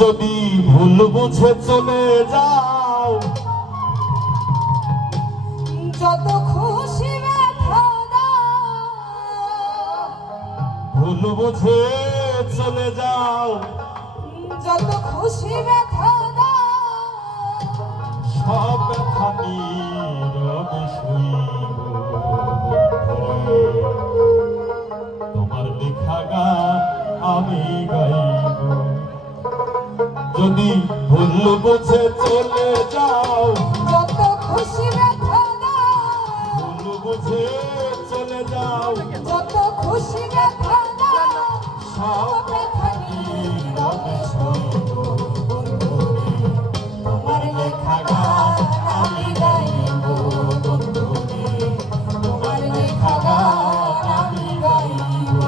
যদি ভুল বুঝে চলে যাও, যত খুশি ব্যথা দাও, ভুল বুঝে চলে যাও, যত খুশি ব্যথা দাও, সব ব্যথা নীরবে সইব। তোমার লেখা গান আমি গাইব। যদি ভুল বুঝে চলে যাও, যত খুশি ব্যথা দাও, ভুল বুঝে চলে যাও, যত খুশি ব্যথা দাও, সব ব্যথা নীরবে সইব। বন্ধুরে, তোমার লেখা গান আমি গাইব। বন্ধুরে, তোমার লেখা গান আমি গাইব।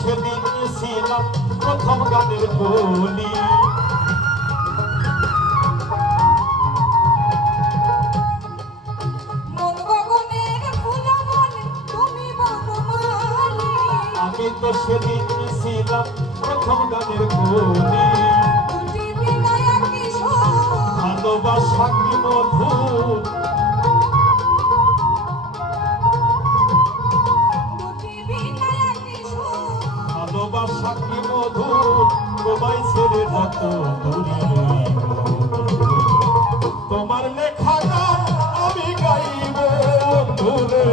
সেদিন ছিলাম প্রথম গানের কলি। আমি তো সেদিন ছিলাম প্রথম গানের কলি। ভালোবাসা কি মধুর, ভালোবাসা কি মধুর, তোমায় ছেড়ে যত দূরে রইব। তোমার লেখা গান আমি গাইব। বন্ধুরে,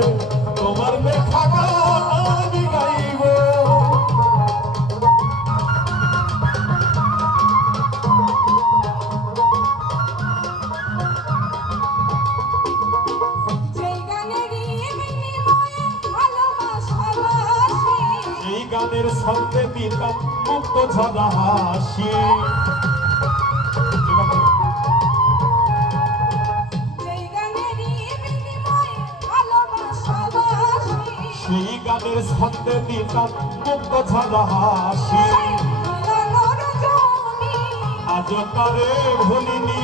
তোমার লেখা গান আমি গাইব। এই গানের ছন্দে দিতাম মুক্ত ঝরা হাসি। সেই গানের ছন্দে দিতাম মুক্ত ঝরা হাসি। আজ তারে ভুলিনি,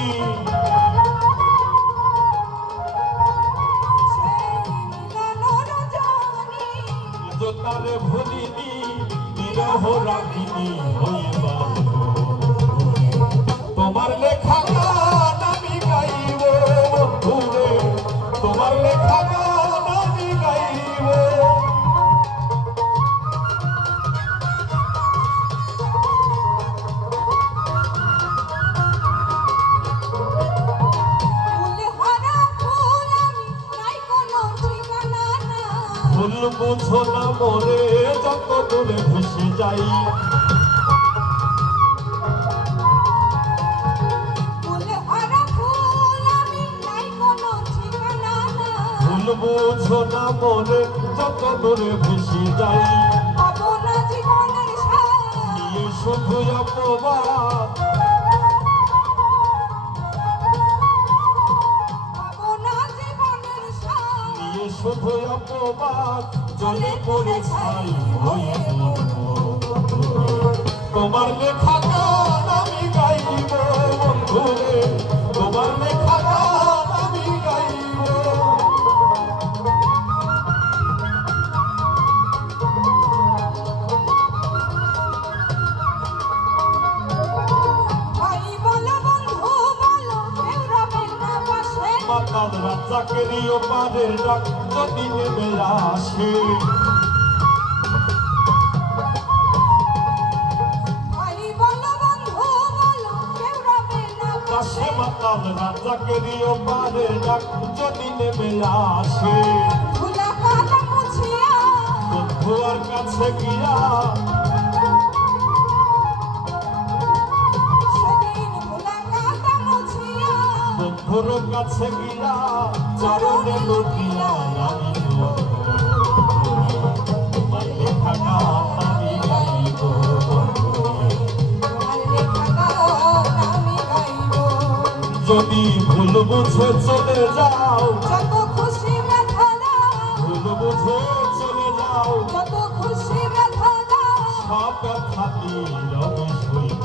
আজ তারে ভুলিনি, বিরহ রাগিনী হয়ে বাঁধব। তোমার লেখা গান আমি গাইব। বন্ধুরে, তোমার লেখা গান আমি গাইব। ভুল বুঝো না মোরে, যত দূরে ভেসে যাই। ভুল বুঝো না মোরে, যত দূরে ভেসে যাই। নিয়ে শুধু অপবাদ, নিয়ে শুধু অপবাদ, চলে পড়ে ছাই হয়ে মরব। তোমার লেখা গান আমি গাইব। বন্ধুরে, তোমার লেখা গান আমি গাইব। মাতাল রাজাকেরই ওপারের ডাক যদি নেমে আসে। কাশে মাতাল রাজাকেরই ওপারের ডাক যদি নেমে আসে। বন্ধুয়ার কাছে গিয়া, বন্ধুর কাছে গিয়া, চরণে লুটিয়া আমি তোমার লেখা গান আমি গাইব। যদি ভুল বুঝে চলে যাও, যত খুশি ব্যথা দাও, ভুল বুঝে চলে যাও, যত খুশি ব্যথা দাও, সব ব্যথা নীরবে সইব